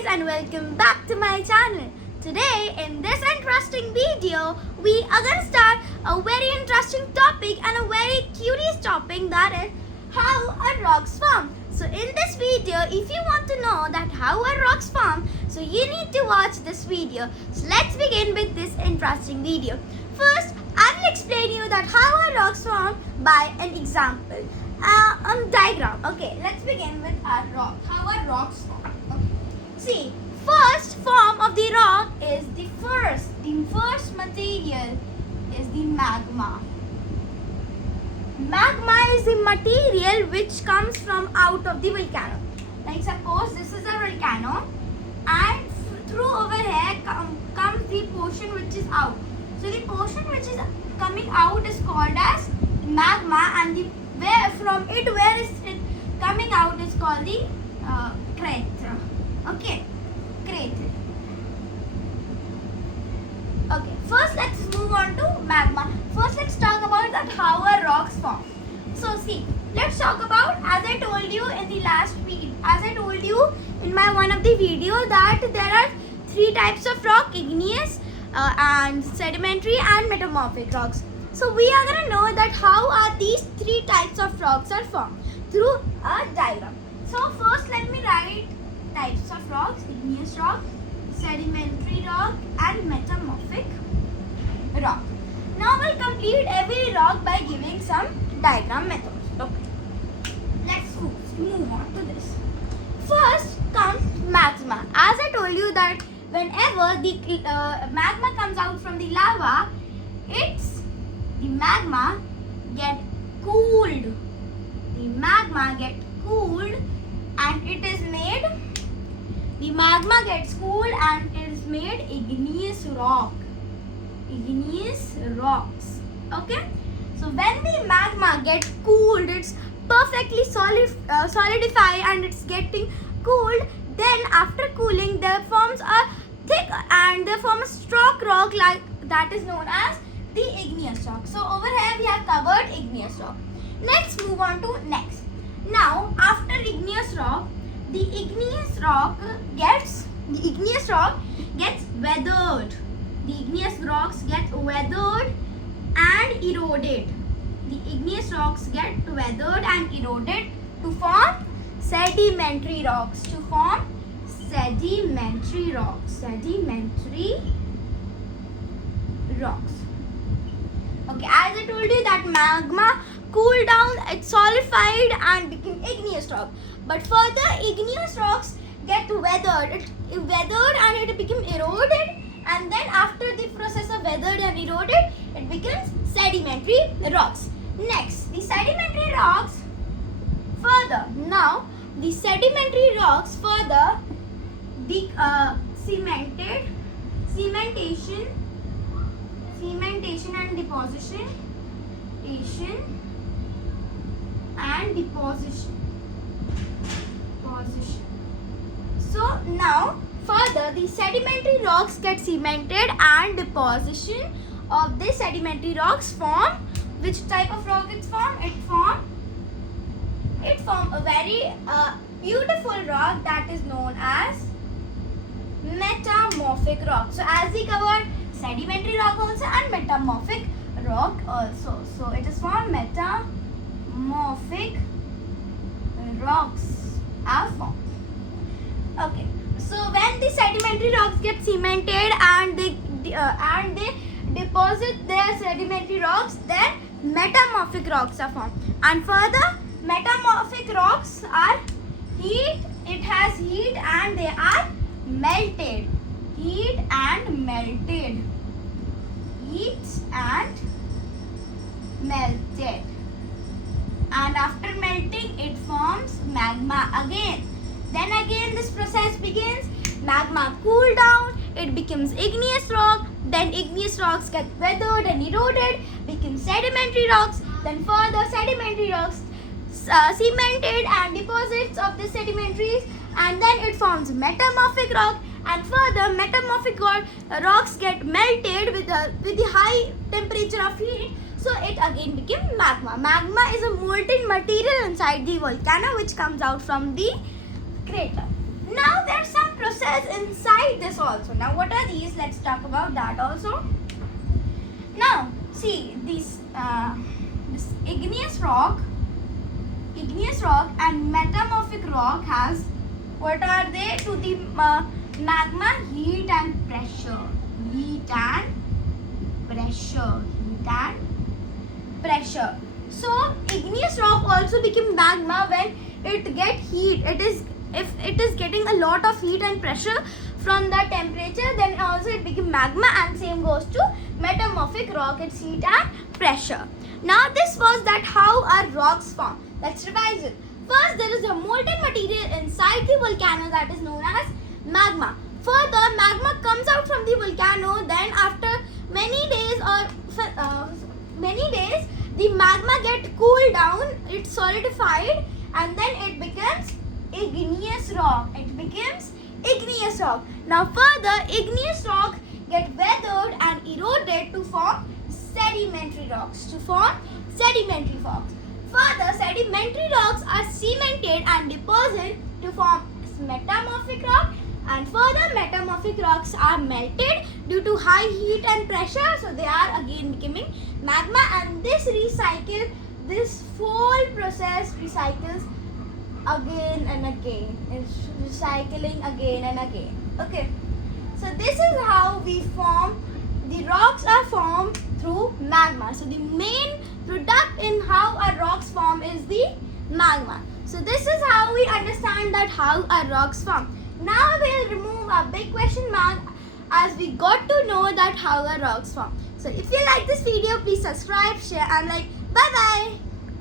guys and welcome back to my channel. Today in this interesting video we are going to start a very interesting topic and a very curious topic, that is how a rocks form. So in this video, if you want to know that how a rocks form, so you need to watch this video. So let's begin with this interesting video. First, I will explain you that how a rocks form by an example. Diagram. Okay, let's begin with our rock. How a rocks form. Okay. See, first form of the rock is the first material is the magma. Magma is the material which comes from out of the volcano. Like suppose this is a volcano and through over here comes the portion which is out. So the portion which is coming out is called as magma, and the where is it coming out is called the crater. Okay, crater. Okay, first let's move on to magma. First let's talk about that how a rocks form. So see, let's talk about, as I told you in the last video, as I told you in my one of the video, that there are three types of rock: igneous, and sedimentary and metamorphic rocks. So we are going to know that how are these three types of rocks are formed through a diagram. So first let me write types of rocks: igneous rock, sedimentary rock and metamorphic rock. Now we'll complete every rock by giving some diagram methods. Okay. Let's move on to this. First comes magma. As I told you that whenever the magma comes out from the lava, the magma get cooled. The magma get cooled and it is made. The magma gets cooled and it is made igneous rock. Igneous rocks. Okay. So when the magma gets cooled, it's perfectly solidified and it's getting cooled. Then after cooling, there forms a thick and there forms a stroke rock like that is known as the igneous rock. So over here we have covered igneous rock. Let's move on to next. Now after igneous rock, the igneous rock gets weathered. The igneous rocks get weathered and eroded. The igneous rocks get weathered and eroded to form sedimentary rocks. Sedimentary rocks. Okay, as I told you that magma cooled down, it solidified and became igneous rock. But further, igneous rocks get weathered. It weathered and it became eroded. And then after the process of weathered and eroded, it becomes sedimentary rocks. Next, the sedimentary rocks further. Now, the sedimentary rocks further cementation and deposition. So now further the sedimentary rocks get cemented and deposition of the sedimentary rocks form. Which type of rock it form? It form a very beautiful rock that is known as metamorphic rock. So as we covered sedimentary rock also and metamorphic rock also. So it is formed metamorphic rocks are formed. Okay. So when the sedimentary rocks get cemented and they deposit their sedimentary rocks, then metamorphic rocks are formed. And further, metamorphic rocks are heat. It has heat and they are melted. Heat and melted. And after melting, it forms magma again. Then again this process begins. Magma cool down, it becomes igneous rock. Then igneous rocks get weathered and eroded, become sedimentary rocks. Then further sedimentary rocks cemented and deposits of the sedimentaries, and then it forms metamorphic rock. And further metamorphic rocks get melted with the high temperature of heat. So it again became magma. Magma is a molten material inside the volcano which comes out from the crater. Now there's some process this also. Now what are these? Let's talk about that also. Now see this igneous rock and metamorphic rock has, what are they? To the magma, heat and pressure. So igneous rock also became magma when it get heat. If it is getting a lot of heat and pressure from the temperature, then also it became magma, and same goes to metamorphic rock. It's heat and pressure. Now this was that how our rocks form. Let's revise it. First, there is a molten material inside the volcano that is known as magma. Further, magma comes out from the volcano. Then after many days, the magma get cooled down, it's solidified, and then it becomes igneous rock. Now further, igneous rock get weathered and eroded to form sedimentary rocks. Further, sedimentary rocks are cemented and deposited to form metamorphic rock, and further metamorphic rocks are melted due to high heat and pressure, so they are again becoming magma, and this whole process recycles again and again. It's recycling again and again. Okay, so this is how we form. The rocks are formed through magma. So the main product in how our rocks form is the magma. So this is how we understand that how our rocks form. Now we'll remove a big question mark as we got to know that how our rocks form. So if you like this video, please subscribe, share and like. Bye bye.